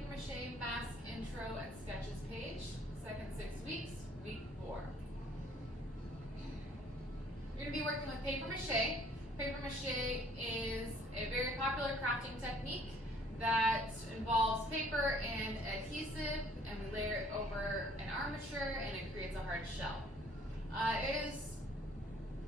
Paper Mache Mask Intro and Sketches page, second 6 weeks, week 4. You're going to be working with paper mache. Paper mache is a very popular crafting technique that involves paper and adhesive, and we layer it over an armature and it creates a hard shell. It is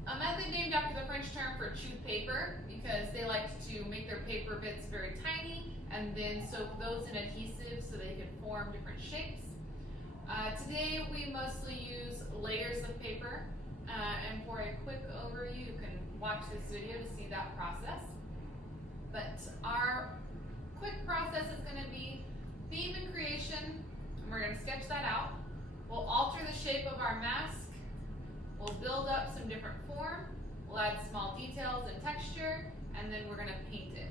a method named after the French term for chewed paper because they like to make their paper bits very tiny and then soak those in adhesive so they can form different shapes. Today we mostly use layers of paper, and for a quick overview you can watch this video to see that process. But our quick process is going to be theme and creation, and we're going to sketch that out. We'll alter the shape of our mask. We'll build up some different form. We'll add small details and texture, and then we're going to paint it.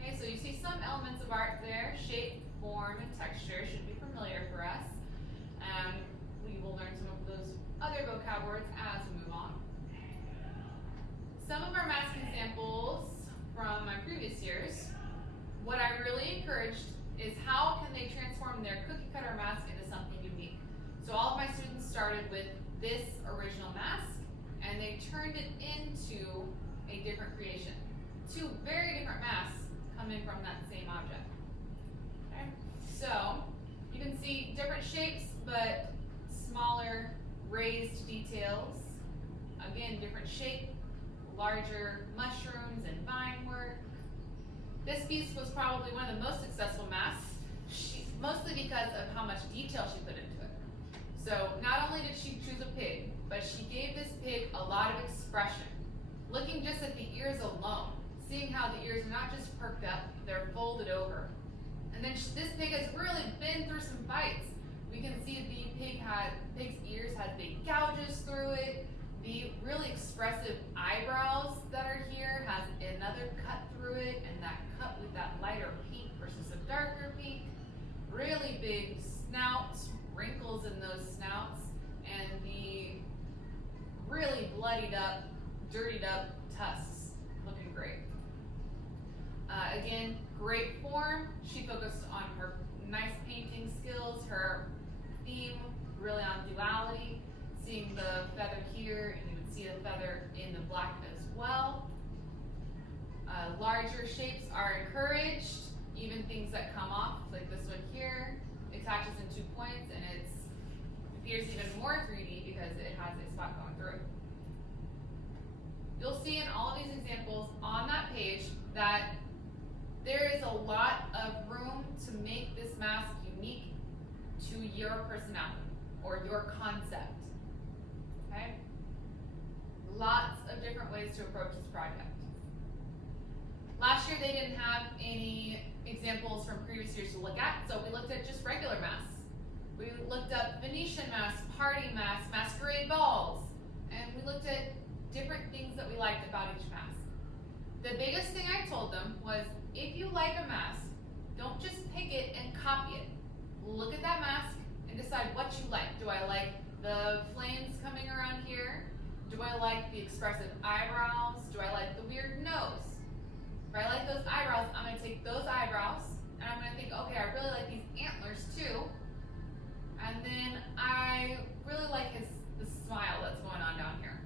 Okay, so you see some elements of art there. Shape, form, and texture should be familiar for us. We will learn some of those other vocab words as we move on. Some of our masking samples from my previous years, what I really encouraged is how can they transform their cookie cutter mask into something unique. So all of my students started with this original mask and they turned it into a different creation. 2 very different masks coming from that same object. Okay? So you can see different shapes but smaller raised details. Again, different shape, larger mushrooms and vine work. This piece was probably one of the most successful masks, mostly because of how much detail she put into it. So not only did she choose a pig, but she gave this pig a lot of expression. Looking just at the ears alone, seeing how the ears are not just perked up, they're folded over. And then this pig has really been through some fights. We can see the pig's ears had big gouges through it. The really expressive eyebrows that are here has another cut through it, and that cut with that lighter pink versus a darker pink. Really big snouts, wrinkles in those snouts, and the really bloodied up, dirtied up tusks. Looking great. Again, great form. She focused on her nice painting skills, her theme really on duality. Seeing the feather here, and you would see the feather in the black as well. Larger shapes are encouraged, even things that come off, like this one here, attaches in 2 points, and it appears even more 3D because it has a spot going through. You'll see in all of these examples on that page that there is a lot of room to make this mask unique to your personality or your concept. Okay? Lots of different ways to approach this project. Last year they didn't have any examples from previous years to look at, so we looked at just regular masks. We looked up Venetian masks, party masks, masquerade balls, and we looked at different things that we liked about each mask. The biggest thing I told them was, if you like a mask, don't just pick it and copy it. Look at that mask and decide what you like. Do I like the flames coming around here? Do I like the expressive eyebrows? Do I like the weird nose? If I like those eyebrows, I'm going to take those eyebrows and I'm going to think, okay, I really like these antlers too. And then I really like the smile that's going on down here.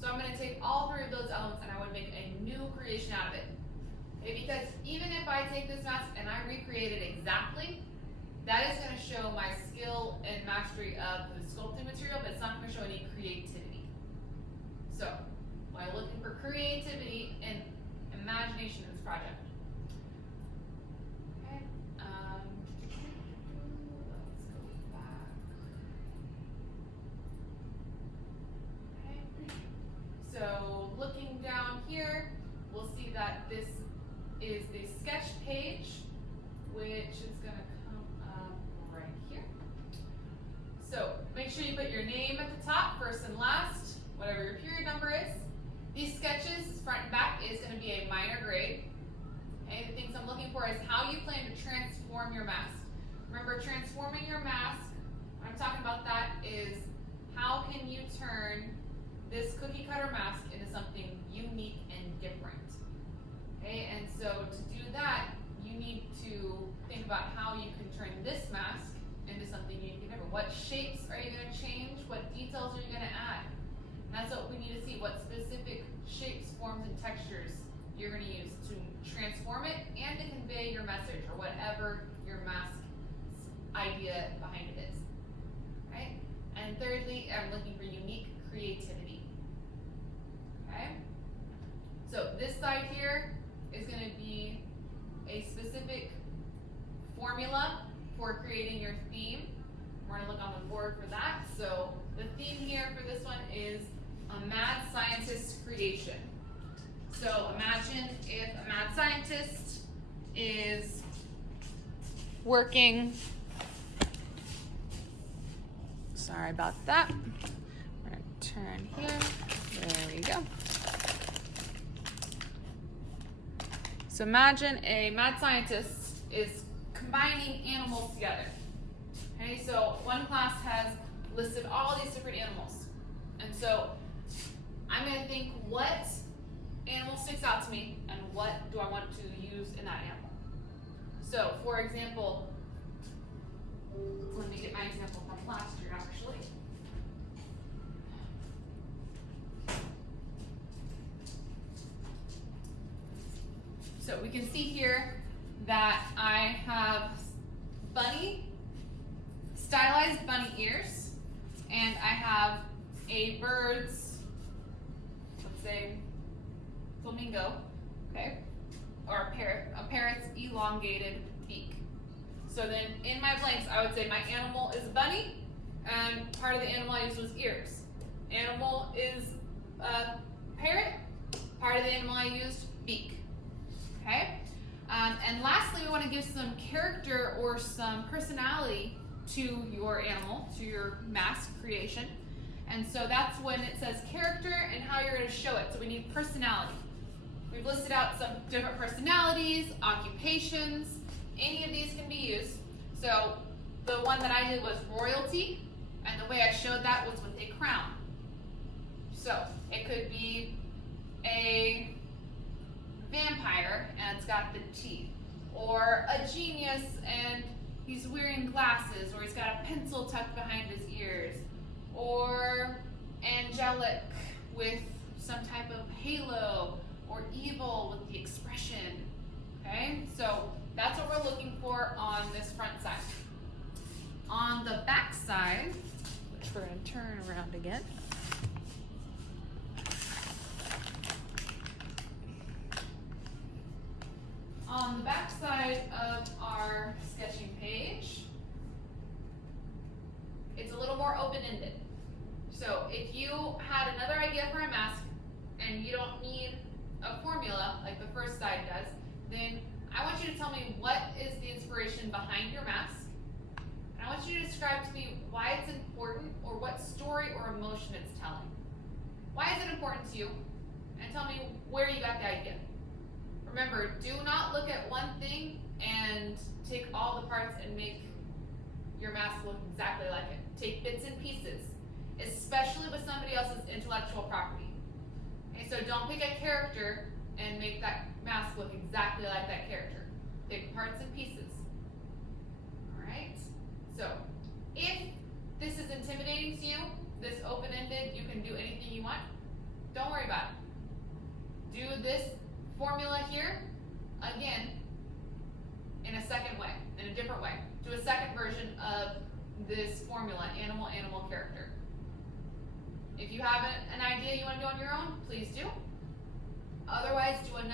So I'm going to take all 3 of those elements and I would make a new creation out of it. Okay, because even if I take this mask and I recreate it exactly, that is going to show my skill and mastery of the sculpting material, but it's not going to show any creativity. So, while looking for creativity and imagination in this project. Okay, let's go back. Okay, so looking down here, we'll see that this is the sketch page, which is going to right here. So make sure you put your name at the top, first and last, whatever your period number is. These sketches, front and back, is going to be a minor grade. Okay, the things I'm looking for is how you plan to transform your mask. Remember, transforming your mask, when I'm talking about that, is how can you turn this cookie cutter mask into something unique and different. Okay, and so to do that, you need to think about about how you can turn this mask into something unique and different. What shapes are you going to change? What details are you going to add? And that's what we need to see, what specific shapes, forms, and textures you're going to use to transform it and to convey your message or whatever your mask idea behind it is. Right? And thirdly, I'm looking for unique creativity. Okay? So this side here is going to be a specific formula for creating your theme. We're going to look on the board for that. So the theme here for this one is a mad scientist's creation. So imagine if a mad scientist is working, sorry about that. We're going to turn here. There we go. So imagine a mad scientist is combining animals together. Okay, so one class has listed all these different animals. And so I'm going to think what animal sticks out to me and what do I want to use in that animal. So for example, let me get my example from last year actually. So we can see here that I have stylized bunny ears, and I have a bird's, let's say, flamingo, okay, or a parrot's elongated beak. So then in my blanks, I would say my animal is a bunny, and part of the animal I used was ears. Animal is a parrot, part of the animal I used, beak. Okay? And lastly, we want to give some character or some personality to your animal, to your mask creation. And so that's when it says character and how you're going to show it. So we need personality. We've listed out some different personalities, occupations. Any of these can be used. So the one that I did was royalty, and the way I showed that was with a crown. So it could be a vampire and it's got the teeth, or a genius and he's wearing glasses, or he's got a pencil tucked behind his ears, or angelic with some type of halo, or evil with the expression. Okay, so that's what we're looking for on this front side. On the back side, which we're going to turn around again, on the back side of our sketching page, it's a little more open-ended. So if you had another idea for a mask and you don't need a formula like the first side does, then I want you to tell me what is the inspiration behind your mask. And I want you to describe to me why it's important or what story or emotion it's telling. Why is it important to you? And tell me where you got the idea. Remember, do not look at one thing and take all the parts and make your mask look exactly like it. Take bits and pieces, especially with somebody else's intellectual property. Okay, so don't pick a character and make that mask look exactly like that character. Pick parts and pieces. Alright? So, if this is intimidating to you, this open-ended, you can do anything you want, don't worry about it. Do this formula here, again, in a second way, in a different way. Do a second version of this formula, animal, animal, character. If you have an idea you want to do on your own, please do. Otherwise, do another